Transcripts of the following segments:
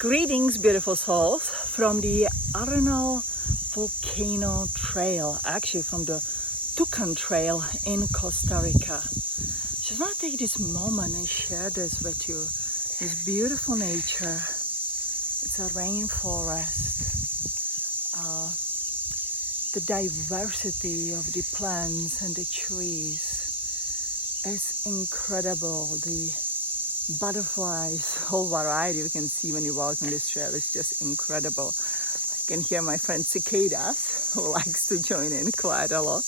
Greetings, beautiful souls, from the Arenal Volcano Trail, actually from the Tucan Trail in Costa Rica. Just want to take this moment and share this with you. This beautiful nature. It's a rainforest. The diversity of the plants and the trees is incredible. The butterflies, whole variety you can see when you walk on this trail is just incredible. I can hear my friend cicadas who likes to join in quite a lot.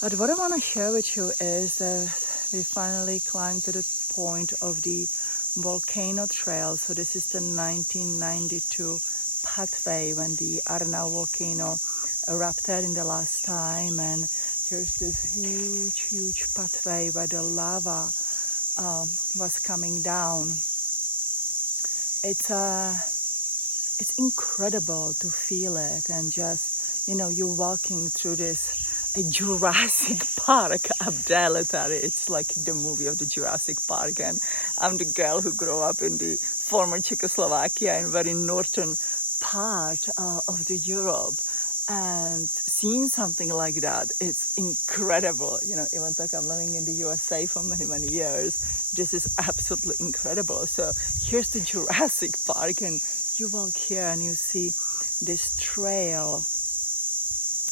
But what I want to share with you is that we finally climbed to the point of the volcano trail. So this is the 1992 pathway when the Arenal volcano erupted in the last time, and here's this huge pathway where the lava was coming down. It's incredible to feel it, and just you're walking through this Jurassic Park up there. Literally, it's like the movie of the Jurassic Park, and I'm the girl who grew up in the former Czechoslovakia in very northern part of the Europe, and seeing something like that, it's incredible. Even though I'm living in the USA for many years, this is absolutely incredible. So here's the Jurassic Park, and you walk here and you see this trail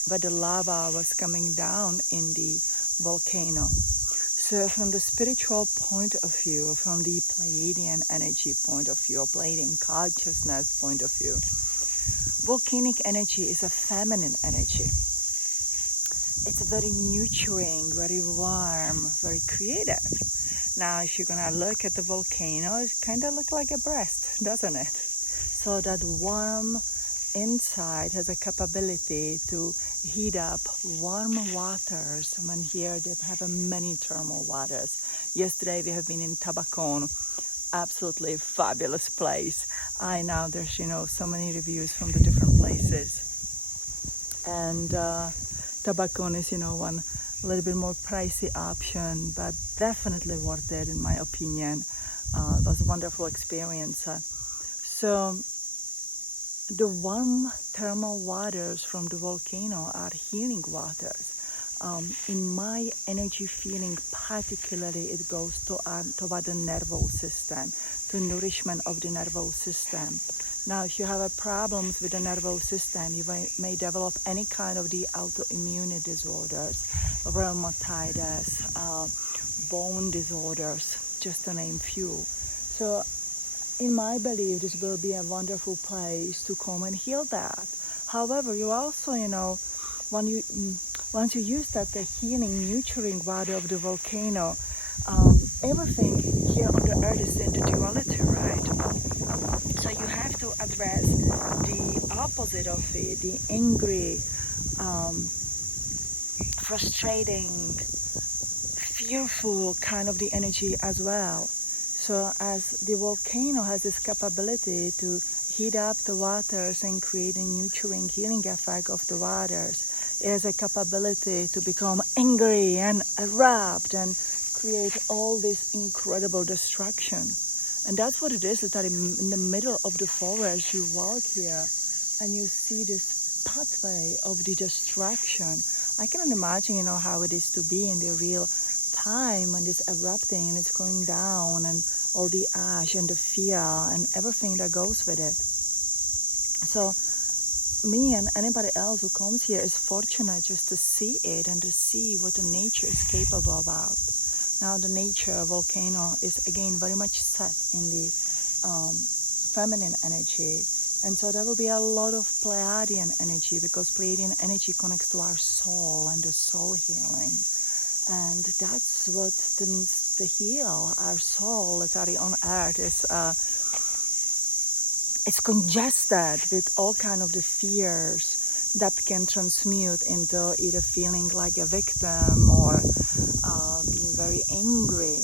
where the lava was coming down in the volcano. So from the spiritual point of view, from the Pleiadian energy point of view, or Pleiadian consciousness point of view, volcanic energy is a feminine energy. It's very nurturing, very warm, very creative. Now, if you're gonna look at the volcano, it kind of looks like a breast, doesn't it? So that warm inside has a capability to heat up warm waters. When here they have many thermal waters. Yesterday we have been in Tabacón, absolutely fabulous place. I know there's so many reviews from the different places, and Tabacón is one a little bit more pricey option, but definitely worth it in my opinion. It was a wonderful experience. So the warm thermal waters from the volcano are healing waters. In my energy feeling, particularly, it goes toward the nervous system, to nourishment of the nervous system. Now, if you have problems with the nervous system, you may develop any kind of the autoimmune disorders, rheumatitis, bone disorders, just to name few. So, in my belief, this will be a wonderful place to come and heal that. However, you also, once you use that the healing, nurturing water of the volcano, everything here on the earth is in the duality, right? So you have to address the opposite of it, the angry, frustrating, fearful kind of the energy as well. So as the volcano has this capability to heat up the waters and create a nurturing, healing effect of the waters, it has a capability to become angry and erupt and create all this incredible destruction. And that's what it is, that in the middle of the forest you walk here and you see this pathway of the destruction. I cannot imagine, how it is to be in the real time when it's erupting and it's going down, and all the ash and the fear and everything that goes with it. So me and anybody else who comes here is fortunate just to see it and to see what the nature is capable about. Now the nature volcano is again very much set in the feminine energy, and so there will be a lot of Pleiadian energy, because Pleiadian energy connects to our soul and the soul healing, and that's what needs to heal our soul. Literally on earth is it's congested with all kind of the fears that can transmute into either feeling like a victim or being very angry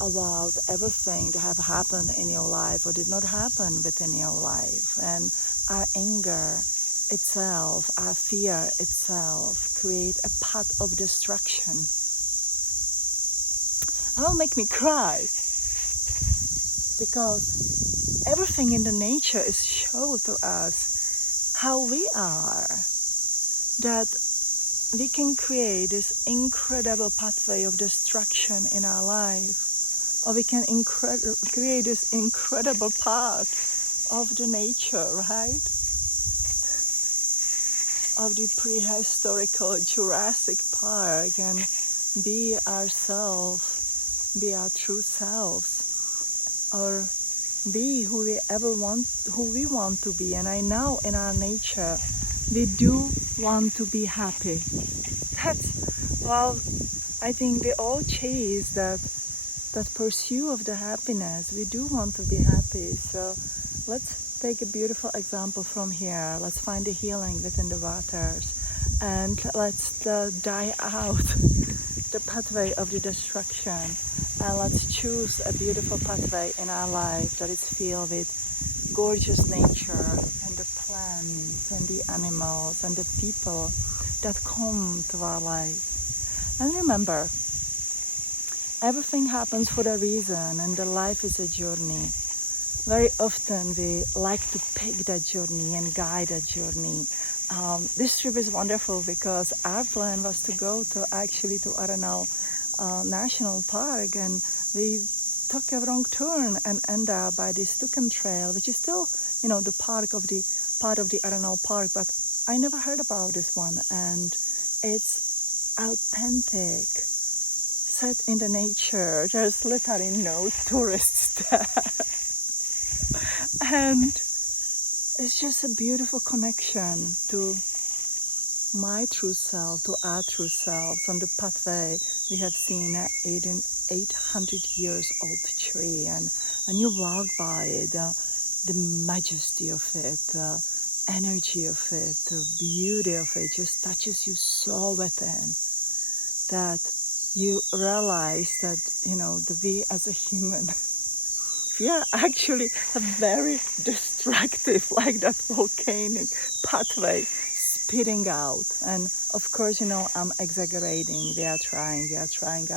about everything that have happened in your life or did not happen within your life. And our anger itself, our fear itself, create a path of destruction. It will make me cry, because everything in the nature is show to us how we are, that we can create this incredible pathway of destruction in our life, or we can create this incredible path of the nature, right? Of the prehistorical Jurassic Park, and be ourselves, be our true selves, or be who we want to be. And I know in our nature we do want to be happy. I think we all chase that pursuit of the happiness. We do want to be happy. So let's take a beautiful example from here. Let's find the healing within the waters, and let's die out the pathway of the destruction, and let's choose a beautiful pathway in our life that is filled with gorgeous nature and the plants and the animals and the people that come to our life. And remember, everything happens for a reason, and the life is a journey. Very often we like to pick that journey and guide that journey. This trip is wonderful because our plan was to go to Arenal National Park, and we took a wrong turn and ended up by this Tucan Trail, which is still, the part of the Arenal Park, but I never heard about this one, and it's authentic, set in the nature. There's literally no tourists there. And it's just a beautiful connection to my true self, to our true selves on the pathway. We have seen an 800 years old tree, and you walk by it, the majesty of it, the energy of it, the beauty of it just touches you so within that you realize that, that we as a human, we are actually a very destructive, like that volcanic pathway spitting out. And of course, I'm exaggerating. We are trying our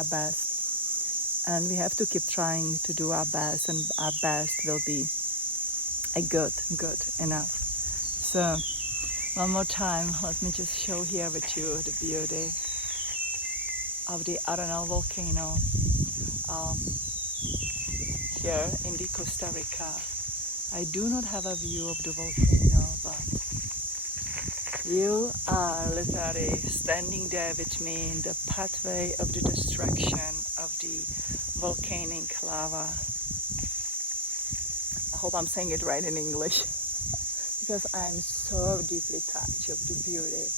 best. And we have to keep trying to do our best, and our best will be a good enough. So, one more time, let me just show here with you the beauty of the Arenal volcano. Here in the Costa Rica. I do not have a view of the volcano, but you are literally standing there with me in the pathway of the destruction of the volcanic lava. I hope I'm saying it right in English, because I'm so deeply touched of the beauty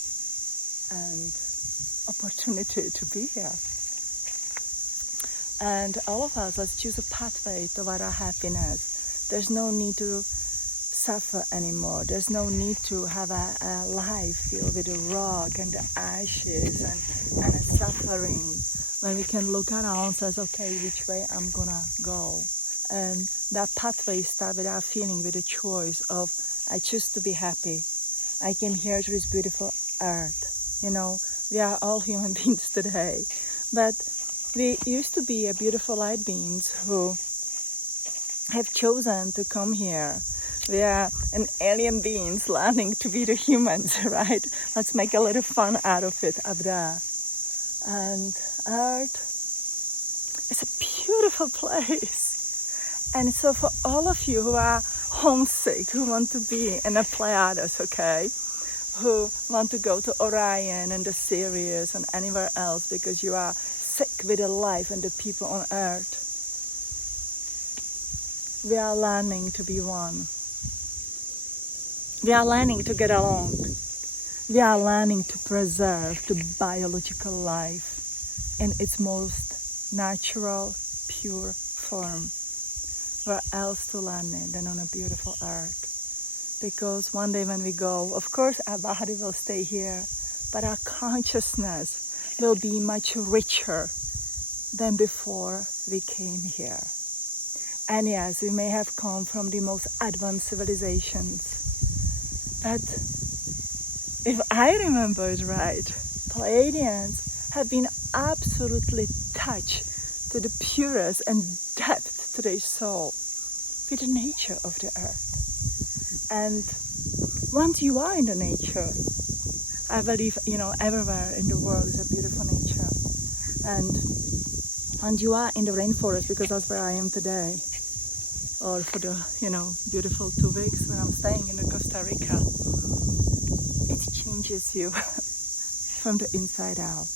and opportunity to be here. And all of us, let's choose a pathway toward our happiness. There's no need to suffer anymore. There's no need to have a life filled with the rock and the ashes and a suffering, when we can look around and say, okay, which way I'm gonna go. And that pathway starts with our feeling, with the choice of, I choose to be happy. I came here to this beautiful earth. We are all human beings today. But we used to be a beautiful light beings who have chosen to come here. We are an alien beings learning to be the humans, right? Let's make a little fun out of it up there. And Earth is a beautiful place. And so for all of you who are homesick, who want to be in the Pleiades, okay? Who want to go to Orion and the Sirius and anywhere else because you are sick with the life and the people on Earth. We are learning to be one. We are learning to get along. We are learning to preserve the biological life in its most natural, pure form. Where else to learn it than on a beautiful Earth? Because one day when we go, of course our body will stay here, but our consciousness will be much richer than before we came here. And yes, we may have come from the most advanced civilizations, but if I remember it right, Pleiadians have been absolutely touched to the purest and depth to their soul with the nature of the earth. And once you are in the nature, I believe, everywhere in the world is a beautiful nature. And you are in the rainforest, because that's where I am today. Or for the, beautiful 2 weeks when I'm staying in Costa Rica. It changes you from the inside out.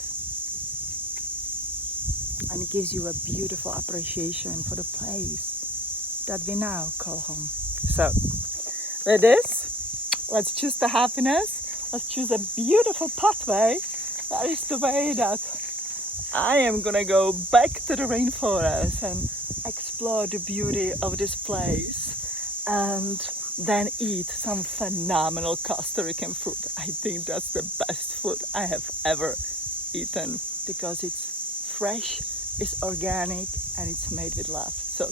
And it gives you a beautiful appreciation for the place that we now call home. So, with this, let's choose the happiness. Let's choose a beautiful pathway. That is the way that I am gonna go back to the rainforest and explore the beauty of this place, and then eat some phenomenal Costa Rican food. I think that's the best food I have ever eaten, because it's fresh, it's organic, and it's made with love. So,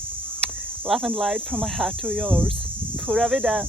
love and light from my heart to yours. Pura vida.